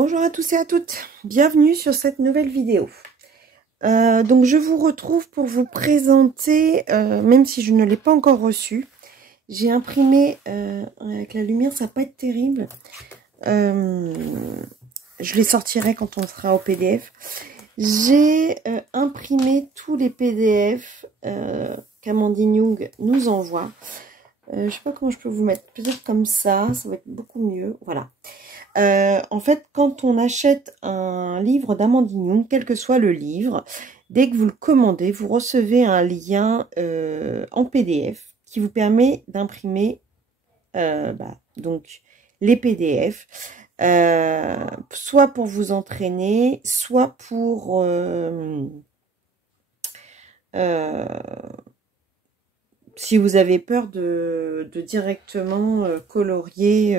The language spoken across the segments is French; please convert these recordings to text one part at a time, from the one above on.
Bonjour à tous et à toutes, bienvenue sur cette nouvelle vidéo. Donc je vous retrouve pour vous présenter, même si je ne l'ai pas encore reçu, j'ai imprimé, avec la lumière ça va pas être terrible, je les sortirai quand on sera au PDF. J'ai imprimé tous les PDF qu'Amandine Young nous envoie. Je sais pas comment je peux vous mettre, peut-être comme ça va être beaucoup mieux, voilà. En fait, quand on achète un livre d'Amandine Young, quel que soit le livre, dès que vous le commandez, vous recevez un lien en PDF qui vous permet d'imprimer donc les PDF, soit pour vous entraîner, soit pour si vous avez peur de directement colorier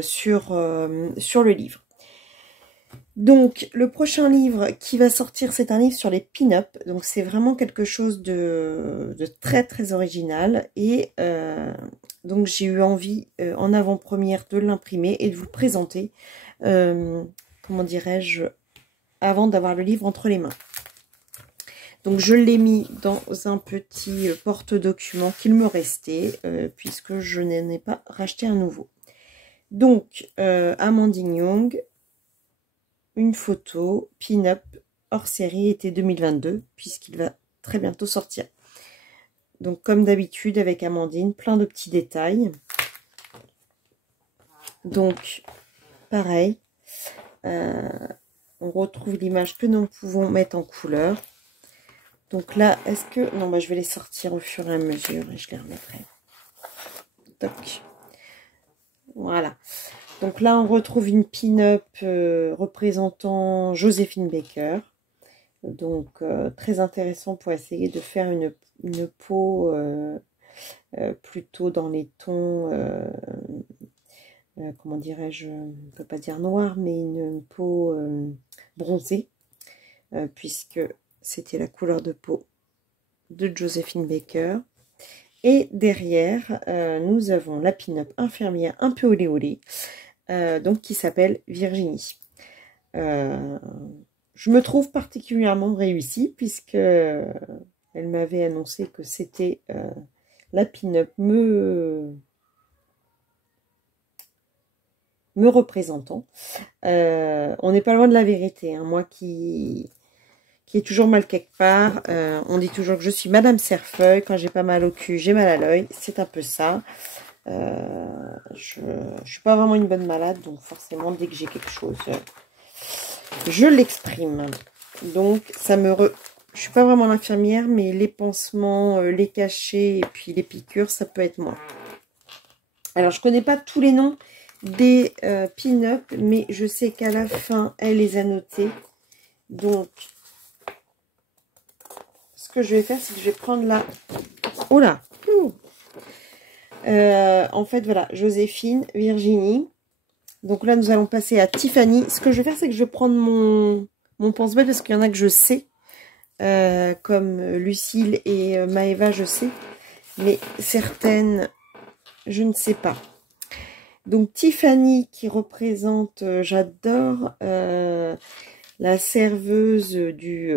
sur le livre. Donc le prochain livre qui va sortir, c'est un livre sur les pin-up, donc c'est vraiment quelque chose de très très original, et donc j'ai eu envie en avant-première de l'imprimer et de vous le présenter, comment dirais-je, avant d'avoir le livre entre les mains. Donc je l'ai mis dans un petit porte-document qu'il me restait, puisque je n'en ai pas racheté un nouveau. Donc, Amandine Young, une photo, pin-up, hors série, été 2022, puisqu'il va très bientôt sortir. Donc, comme d'habitude, avec Amandine, plein de petits détails. Donc, pareil, on retrouve l'image que nous pouvons mettre en couleur. Donc là, est-ce que... Non, bah, je vais les sortir au fur et à mesure et je les remettrai. Toc. Voilà. Donc là, on retrouve une pin-up représentant Joséphine Baker. Donc, très intéressant pour essayer de faire une peau plutôt dans les tons, comment dirais-je, on ne peut pas dire noir, mais une peau bronzée, puisque c'était la couleur de peau de Joséphine Baker. Et derrière, nous avons la pin-up infirmière un peu olé olé, donc qui s'appelle Virginie. Je me trouve particulièrement réussie, puisque elle m'avait annoncé que c'était la pin-up me représentant. On n'est pas loin de la vérité, hein. Moi qui est toujours mal quelque part, on dit toujours que je suis Madame Cerfeuil, quand j'ai pas mal au cul, j'ai mal à l'œil, c'est un peu ça. Je suis pas vraiment une bonne malade, donc forcément dès que j'ai quelque chose, je l'exprime. Donc ça je suis pas vraiment l'infirmière, mais les pansements, les cachets et puis les piqûres, ça peut être moi. Alors je connais pas tous les noms des pin-up, mais je sais qu'à la fin elle les a notés. Donc ce que je vais faire, c'est que je vais prendre la... Oh là, en fait, voilà, Joséphine, Virginie. Donc là, nous allons passer à Tiffany. Ce que je vais faire, c'est que je vais prendre mon pense-bête, parce qu'il y en a que je sais. Comme Lucille et Maëva, je sais. Mais certaines, je ne sais pas. Donc Tiffany, qui représente, j'adore, la serveuse du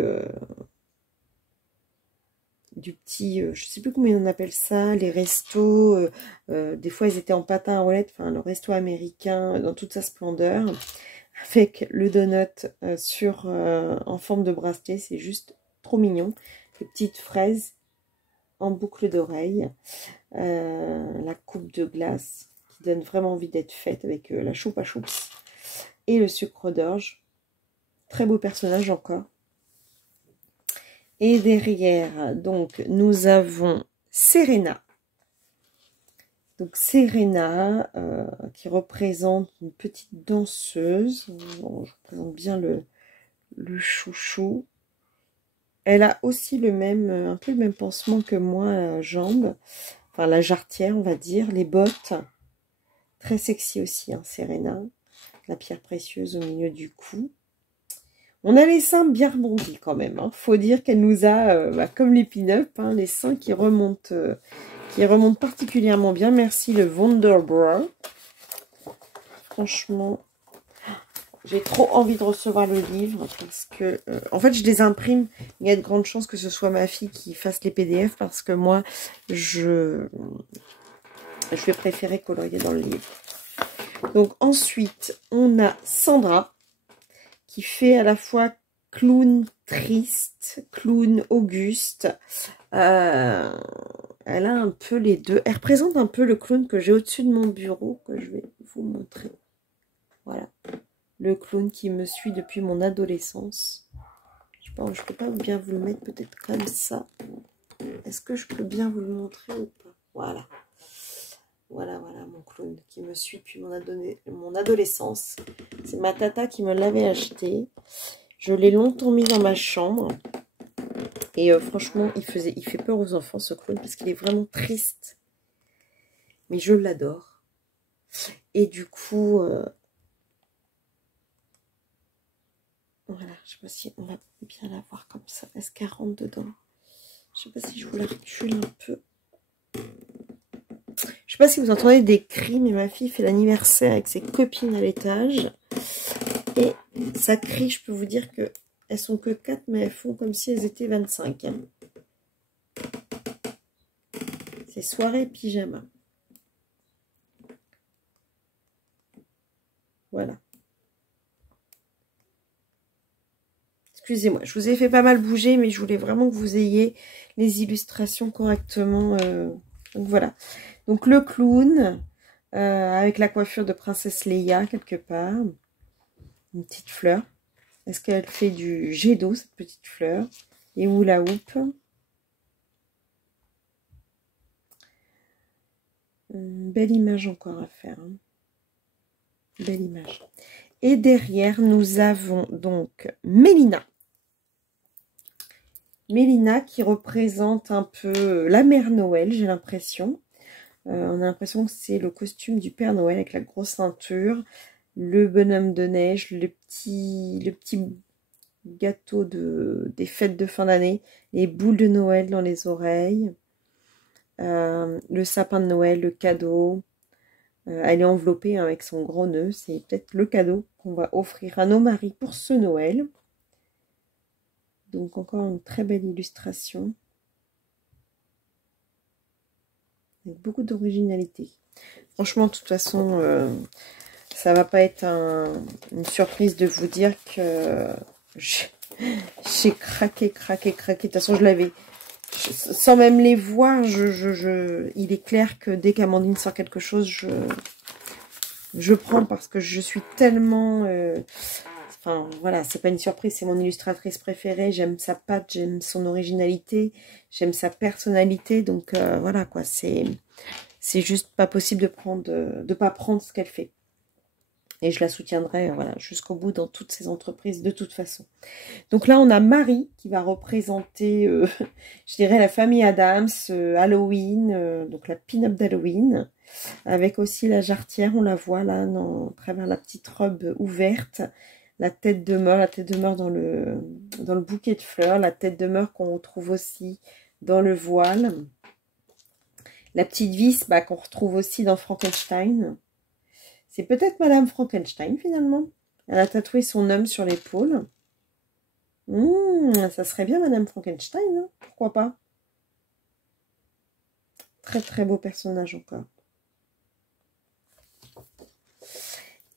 petit, je sais plus comment on appelle ça, les restos, des fois ils étaient en patin à roulettes, enfin le resto américain dans toute sa splendeur, avec le donut en forme de bracelet, c'est juste trop mignon. Les petites fraises en boucle d'oreille, la coupe de glace qui donne vraiment envie d'être faite avec la choupa choups et le sucre d'orge. Très beau personnage encore. Et derrière, donc, nous avons Serena. Donc, Serena, qui représente une petite danseuse. Bon, je représente bien le chouchou. Elle a aussi un peu le même pansement que moi à la jambe. Enfin, la jarretière, on va dire. Les bottes. Très sexy aussi, hein, Serena. La pierre précieuse au milieu du cou. On a les seins bien rebondis quand même. Hein. Faut dire qu'elle nous a, comme les pin-up, hein, les seins qui remontent particulièrement bien. Merci le Wonderbra. Franchement, J'ai trop envie de recevoir le livre parce que, en fait, je les imprime. Il y a de grandes chances que ce soit ma fille qui fasse les PDF parce que moi, je vais préférer colorier dans le livre. Donc ensuite, on a Sandra qui fait à la fois clown triste, clown auguste. Elle a un peu les deux. Elle représente un peu le clown que j'ai au-dessus de mon bureau, que je vais vous montrer. Voilà. Le clown qui me suit depuis mon adolescence. Je pense, je peux pas bien vous le mettre peut-être comme ça. Est-ce que je peux bien vous le montrer ou pas? Voilà. Voilà, mon clown qui me suit depuis mon adolescence. C'est ma tata qui me l'avait acheté. Je l'ai longtemps mis dans ma chambre. Et franchement, il fait peur aux enfants, ce clown, parce qu'il est vraiment triste. Mais je l'adore. Et du coup, voilà, je sais pas si on va bien la voir comme ça. Est-ce qu'elle rentre dedans? Je sais pas si je vous la recule un peu. Je sais pas si vous entendez des cris, mais ma fille fait l'anniversaire avec ses copines à l'étage. Et ça crie, je peux vous dire que elles sont que 4, mais elles font comme si elles étaient 25. Hein. C'est soirée pyjama. Voilà. Excusez-moi, je vous ai fait pas mal bouger, mais je voulais vraiment que vous ayez les illustrations correctement. Donc voilà. Donc le clown, avec la coiffure de Princesse Leia, quelque part. Une petite fleur. Est-ce qu'elle fait du jet d'eau, cette petite fleur? Et où la houppe? Belle image encore à faire. Hein. Belle image. Et derrière, nous avons donc Mélina. Mélina qui représente un peu la mère Noël, j'ai l'impression. On a l'impression que c'est le costume du Père Noël avec la grosse ceinture, le bonhomme de neige, le petit gâteau des fêtes de fin d'année, les boules de Noël dans les oreilles, le sapin de Noël, le cadeau. Elle est enveloppée avec son gros nœud. C'est peut-être le cadeau qu'on va offrir à nos maris pour ce Noël. Donc encore une très belle illustration. Avec beaucoup d'originalité. Franchement, de toute façon, ça va pas être une surprise de vous dire que j'ai craqué. De toute façon, je l'avais... Sans même les voir, il est clair que dès qu'Amandine sort quelque chose, je prends parce que je suis tellement... Enfin, voilà, c'est pas une surprise, c'est mon illustratrice préférée. J'aime sa patte, j'aime son originalité, j'aime sa personnalité. Donc, voilà, quoi, c'est juste pas possible de pas prendre ce qu'elle fait. Et je la soutiendrai, voilà, jusqu'au bout dans toutes ces entreprises, de toute façon. Donc là, on a Marie qui va représenter, je dirais, la famille Adams, Halloween, donc la pin-up d'Halloween, avec aussi la jarretière, on la voit là, à travers la petite robe ouverte, la tête demeure dans le bouquet de fleurs, la tête demeure qu'on retrouve aussi dans le voile, la petite vis qu'on retrouve aussi dans Frankenstein. C'est peut-être Madame Frankenstein, finalement. Elle a tatoué son homme sur l'épaule. Ça serait bien Madame Frankenstein, hein, pourquoi pas? Très très beau personnage encore.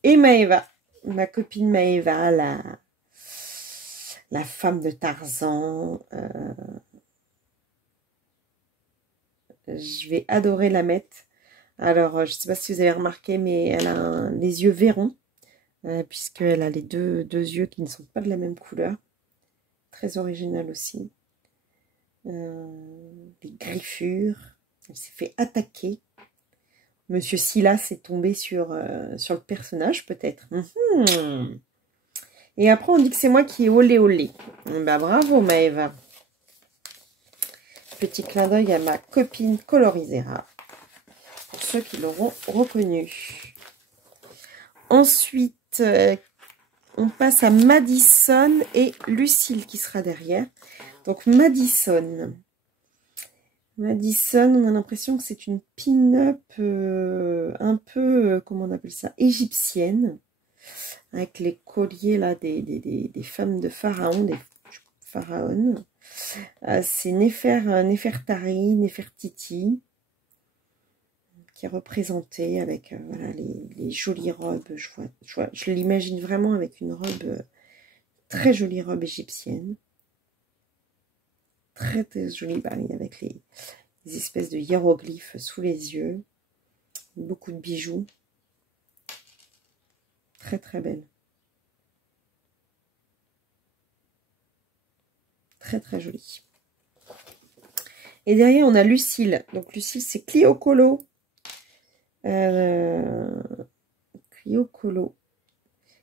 Et Maëva, ma copine Maëva, la femme de Tarzan. Je vais adorer la mettre. Alors, je ne sais pas si vous avez remarqué, mais elle a les yeux verrons, puisqu'elle a les deux yeux qui ne sont pas de la même couleur. Très original aussi. Des griffures. Elle s'est fait attaquer. Monsieur Silas est tombé sur le personnage, peut-être. Et après, on dit que c'est moi qui ai olé olé. Bah, bravo, Maëva. Petit clin d'œil à ma copine Colorisera. Pour ceux qui l'auront reconnu. Ensuite, on passe à Madison et Lucille qui sera derrière. Donc, Madison, on a l'impression que c'est une pin-up un peu, comment on appelle ça, égyptienne. avec les colliers là des femmes de pharaon, des pharaons. C'est Néfertari, Néfertiti, qui est représenté avec voilà, les jolies robes. Je l'imagine vraiment avec une robe, très jolie robe égyptienne. Très, très jolie, avec les espèces de hiéroglyphes sous les yeux. Beaucoup de bijoux. Très, très belle. Très, très jolie. Et derrière, on a Lucille. Donc, Lucille, c'est Clio Colo. Clio Colo.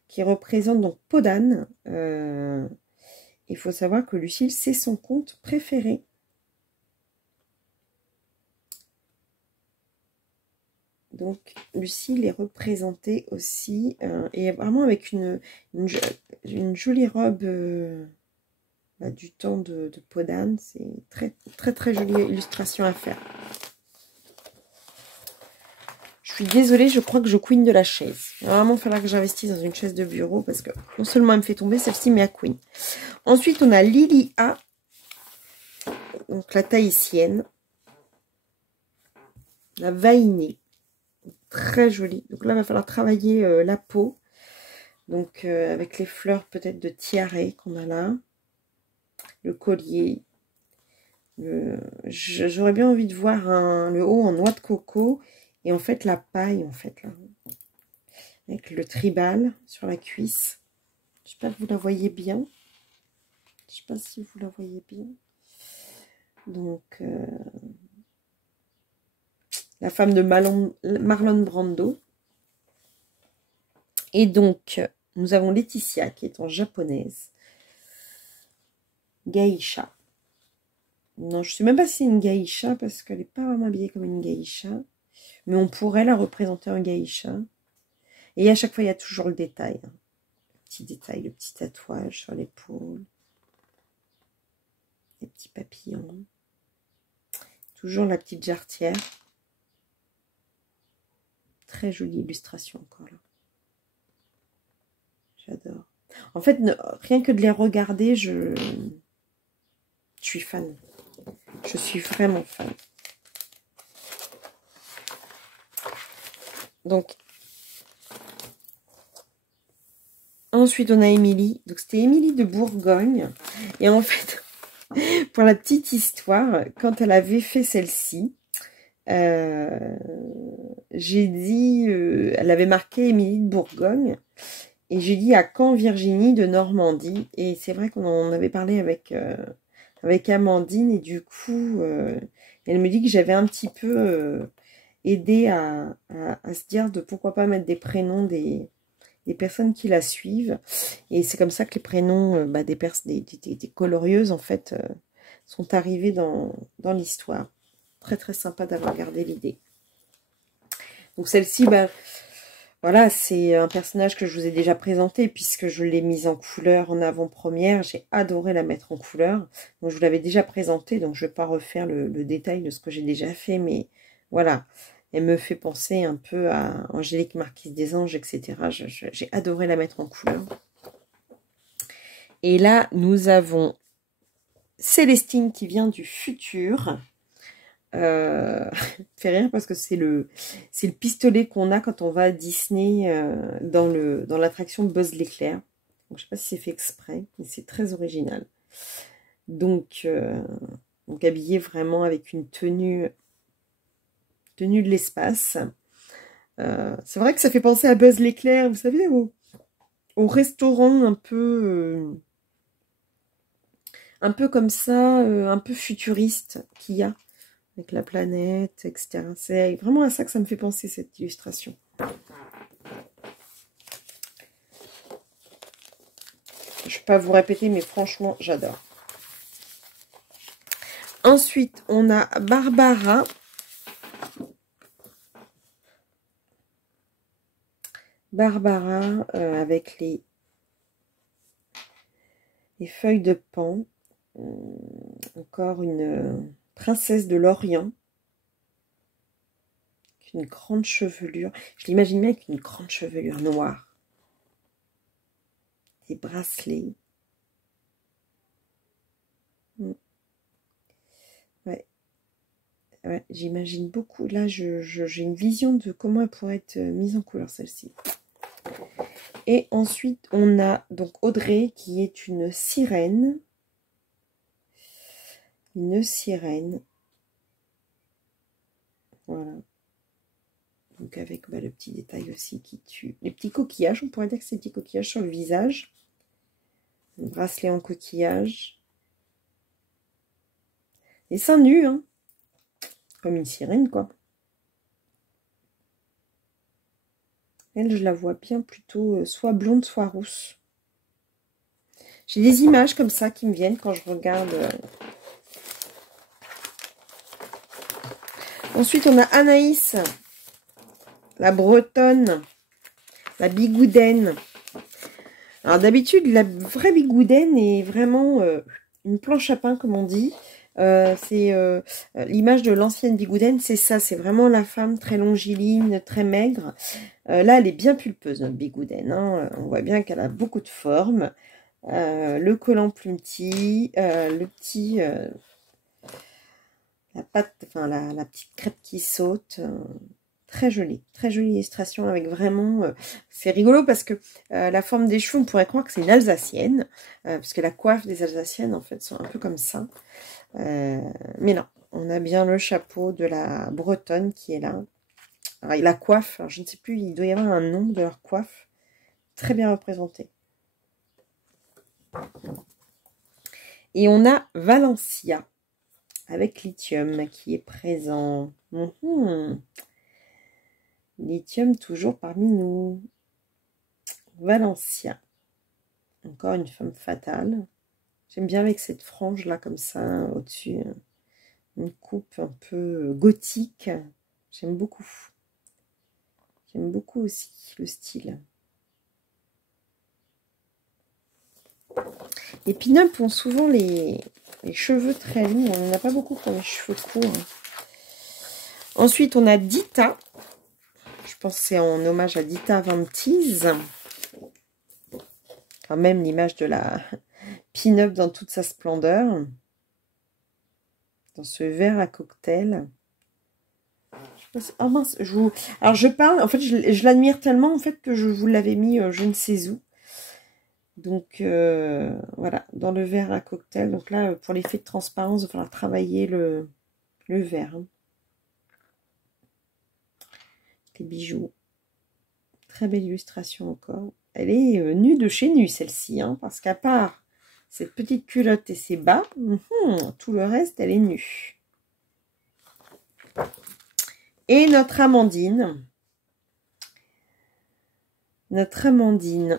Qui représente donc Podane. Il faut savoir que Lucille, c'est son conte préféré. Donc, Lucille est représentée aussi, et vraiment avec une jolie robe du temps de Podane. C'est très, très, très jolie illustration à faire. Je suis désolée, je crois que je queen de la chaise. Il va vraiment falloir que j'investisse dans une chaise de bureau parce que non seulement elle me fait tomber celle-ci, mais elle queen. Ensuite, on a Lilia, donc la tahitienne, la vainée. Très jolie. Donc là, il va falloir travailler la peau. Donc, avec les fleurs peut-être de tiare qu'on a là. Le collier. J'aurais bien envie de voir le haut en noix de coco. Et en fait, la paille, en fait, là. Avec le tribal sur la cuisse. Je sais pas si vous la voyez bien. Je sais pas si vous la voyez bien. Donc, la femme de Marlon Brando. Et donc, nous avons Laetitia qui est en japonaise. Geisha. Non, je ne sais même pas si c'est une geisha parce qu'elle n'est pas vraiment habillée comme une geisha. Mais on pourrait la représenter en geisha. Et à chaque fois, il y a toujours le détail. Le petit détail, le petit tatouage sur l'épaule. Les petits papillons. Toujours la petite jarretière. Très jolie illustration encore là. J'adore. En fait, rien que de les regarder, je suis fan. Je suis vraiment fan. Donc, ensuite, on a Émilie. Donc, c'était Émilie de Bourgogne. Et en fait, pour la petite histoire, quand elle avait fait celle-ci, j'ai dit, elle avait marqué Émilie de Bourgogne. Et j'ai dit à Caen, Virginie de Normandie. Et c'est vrai qu'on en avait parlé avec Amandine. Et du coup, elle me dit que j'avais un petit peu aidé à se dire de pourquoi pas mettre des prénoms des personnes qui la suivent. Et c'est comme ça que les prénoms des colorieuses, en fait, sont arrivés dans l'histoire. Très, très sympa d'avoir gardé l'idée. Donc celle-ci, voilà, c'est un personnage que je vous ai déjà présenté puisque je l'ai mise en couleur en avant-première. J'ai adoré la mettre en couleur. Donc je vous l'avais déjà présenté, donc je ne vais pas refaire le détail de ce que j'ai déjà fait, mais voilà. Elle me fait penser un peu à Angélique Marquise des Anges, etc. J'ai adoré la mettre en couleur. Et là, nous avons Célestine qui vient du futur. Fait rire parce que c'est le pistolet qu'on a quand on va à Disney dans l'attraction Buzz l'éclair. Donc, je sais pas si c'est fait exprès, mais c'est très original. Donc habillé vraiment avec une tenue de l'espace. C'est vrai que ça fait penser à Buzz l'éclair, vous savez, au restaurant un peu comme ça, un peu futuriste qu'il y a. Avec la planète, etc. C'est vraiment à ça que ça me fait penser, cette illustration. Je ne vais pas vous répéter, mais franchement, j'adore. Ensuite, on a Barbara. Barbara avec les feuilles de pan. Encore une princesse de l'Orient. Une grande chevelure. Je l'imagine bien avec une grande chevelure noire. des bracelets. Ouais, ouais, j'imagine beaucoup. Là, j'ai une vision de comment elle pourrait être mise en couleur, celle-ci. Et ensuite, on a donc Audrey, qui est une sirène. Une sirène. Voilà. Donc avec le petit détail aussi qui tue. Les petits coquillages, on pourrait dire que c'est des petits coquillages sur le visage. Un bracelet en coquillage. Et seins nus, hein. Comme une sirène, quoi. Elle, je la vois bien plutôt soit blonde, soit rousse. J'ai des images comme ça qui me viennent quand je regarde. Ensuite, on a Anaïs, la bretonne, la bigoudaine. Alors d'habitude, la vraie bigoudaine est vraiment une planche à pain, comme on dit. C'est l'image de l'ancienne bigoudaine, c'est ça, c'est vraiment la femme très longiligne, très maigre. Là, elle est bien pulpeuse, notre bigoudaine. Hein. On voit bien qu'elle a beaucoup de forme. Le collant plumetis, le petit, la pâte, enfin la petite crêpe qui saute. Très jolie illustration avec vraiment... c'est rigolo parce que la forme des cheveux, on pourrait croire que c'est une Alsacienne, parce que la coiffe des Alsaciennes, en fait, sont un peu comme ça. Mais non, on a bien le chapeau de la bretonne qui est là. Alors, la coiffe, alors, je ne sais plus, il doit y avoir un nom de leur coiffe. Très bien représenté. Et on a Valencia, avec Lithium, qui est présent. Lithium toujours parmi nous. Valencia. Encore une femme fatale. J'aime bien avec cette frange là comme ça au-dessus. Une coupe un peu gothique. J'aime beaucoup. J'aime beaucoup aussi le style. Les pin-up ont souvent les cheveux très longs. On n'en a pas beaucoup pour les cheveux courts. Ensuite, on a Dita. Je pense que c'est en hommage à Dita Van Teese. Quand même l'image de la pin-up dans toute sa splendeur. Dans ce verre à cocktail. Oh mince, alors je parle, en fait, je l'admire tellement, en fait, que je vous l'avais mis je ne sais où. Donc, voilà, dans le verre à cocktail. Donc là, pour l'effet de transparence, il va falloir travailler le verre. Hein. Les bijoux. Très belle illustration encore. Elle est nue de chez nu, celle-ci, hein, parce qu'à part cette petite culotte et ses bas, tout le reste, elle est nue. Et notre Amandine. Notre Amandine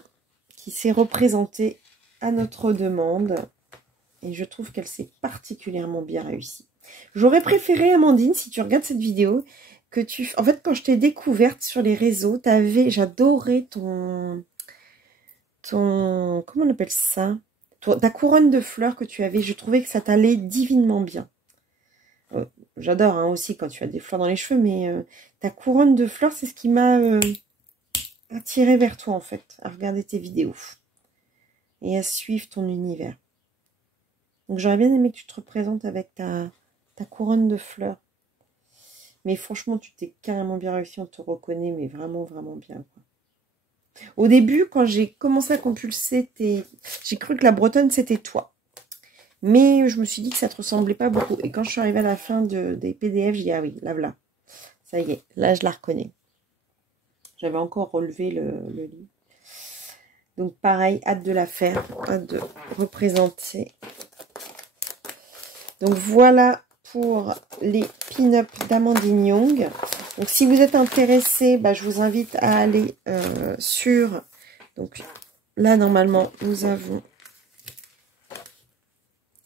qui s'est représentée à notre demande. Et je trouve qu'elle s'est particulièrement bien réussie. J'aurais préféré, Amandine, si tu regardes cette vidéo, que tu... En fait, quand je t'ai découverte sur les réseaux, j'adorais ton... Comment on appelle ça? Ta couronne de fleurs que tu avais. Je trouvais que ça t'allait divinement bien. J'adore hein, aussi quand tu as des fleurs dans les cheveux, mais ta couronne de fleurs, c'est ce qui m'a attiré vers toi, en fait, à regarder tes vidéos et à suivre ton univers. Donc, j'aurais bien aimé que tu te représentes avec ta couronne de fleurs. Mais franchement, tu t'es carrément bien réussi, on te reconnaît, mais vraiment, vraiment bien. Quoi. Au début, quand j'ai commencé à compulser, j'ai cru que la bretonne, c'était toi. Mais je me suis dit que ça ne te ressemblait pas beaucoup. Et quand je suis arrivée à la fin des PDF, j'ai dit, ah oui, là, voilà. Ça y est, là, je la reconnais. J'avais encore relevé le livre. Donc, pareil, hâte de la faire, hâte de représenter. Donc, voilà pour les pin-up d'Amandine Young. Donc, si vous êtes intéressé, je vous invite à aller sur... Donc, là, normalement, nous avons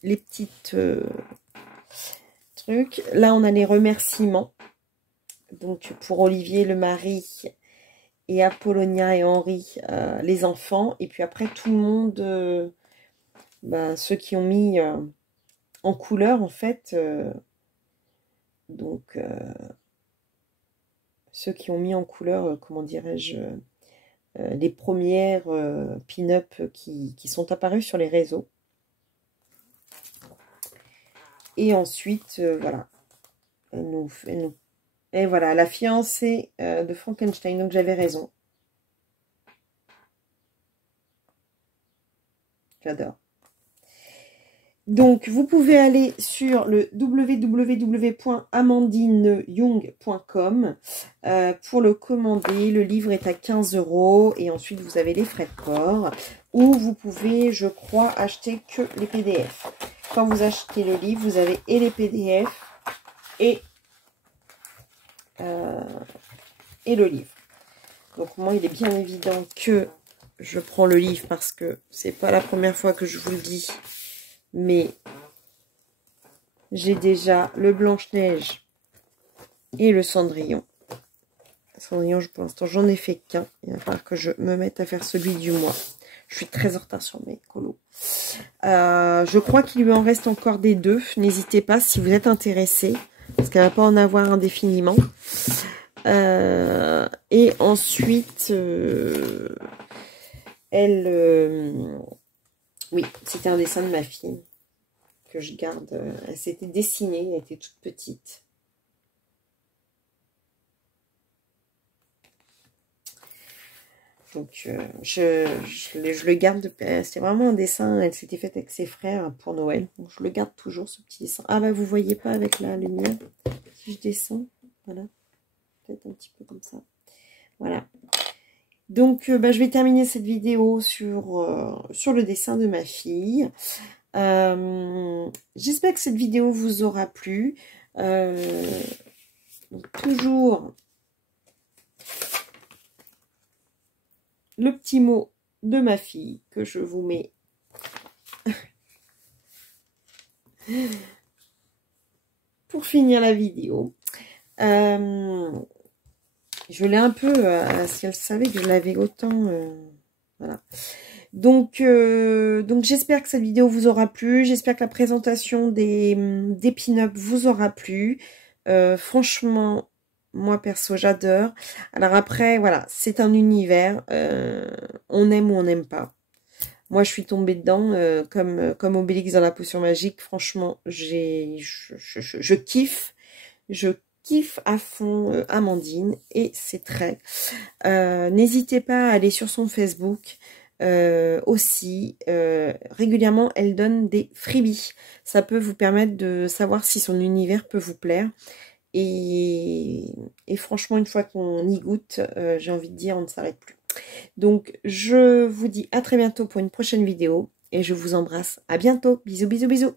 les petites trucs. Là, on a les remerciements. Donc, pour Olivier, le mari, et Apollonia et Henri, les enfants. Et puis après, tout le monde, ceux qui ont mis en couleur, en fait. Ceux qui ont mis en couleur, comment dirais-je, les premières pin-up qui sont apparues sur les réseaux. Et ensuite, voilà. Et voilà, la fiancée de Frankenstein. Donc j'avais raison. J'adore. Donc, vous pouvez aller sur le www.amandineyoung.com pour le commander. Le livre est à 15 € et ensuite vous avez les frais de port. Ou vous pouvez, je crois, acheter que les PDF. Quand vous achetez le livre, vous avez et les PDF et le livre. Donc, moi, il est bien évident que je prends le livre parce que c'est pas la première fois que je vous le dis. Mais j'ai déjà le Blanche-Neige et le Cendrillon. Cendrillon, pour l'instant, j'en ai fait qu'un. Il va falloir que je me mette à faire celui du mois. Je suis très en retard sur mes colos. Je crois qu'il lui en reste encore des 2. N'hésitez pas si vous êtes intéressé. Parce qu'elle ne va pas en avoir indéfiniment. Et ensuite, oui, c'était un dessin de ma fille. Que je garde. Elle s'était dessinée, elle était toute petite. Donc, je le garde. C'est vraiment un dessin. Elle s'était faite avec ses frères pour Noël. Donc, je le garde toujours, ce petit dessin. Ah, bah, vous voyez pas avec la lumière. Si je descends, voilà. Peut-être un petit peu comme ça. Voilà. Donc, bah, je vais terminer cette vidéo sur le dessin de ma fille. J'espère que cette vidéo vous aura plu. Toujours le petit mot de ma fille que je vous mets pour finir la vidéo. Je l'ai un peu, si elle savait que je l'avais autant, voilà. Donc j'espère que cette vidéo vous aura plu. J'espère que la présentation des pin-up vous aura plu. Franchement, moi perso, j'adore. Alors après, voilà, c'est un univers. On aime ou on n'aime pas. Moi, je suis tombée dedans comme Obélix dans la potion magique. Franchement, je kiffe. Je kiffe à fond Amandine et c'est très. N'hésitez pas à aller sur son Facebook. Aussi, régulièrement, elle donne des freebies. Ça peut vous permettre de savoir si son univers peut vous plaire. Et franchement, une fois qu'on y goûte, j'ai envie de dire, on ne s'arrête plus. Donc, je vous dis à très bientôt pour une prochaine vidéo. Et je vous embrasse. À bientôt. Bisous, bisous, bisous.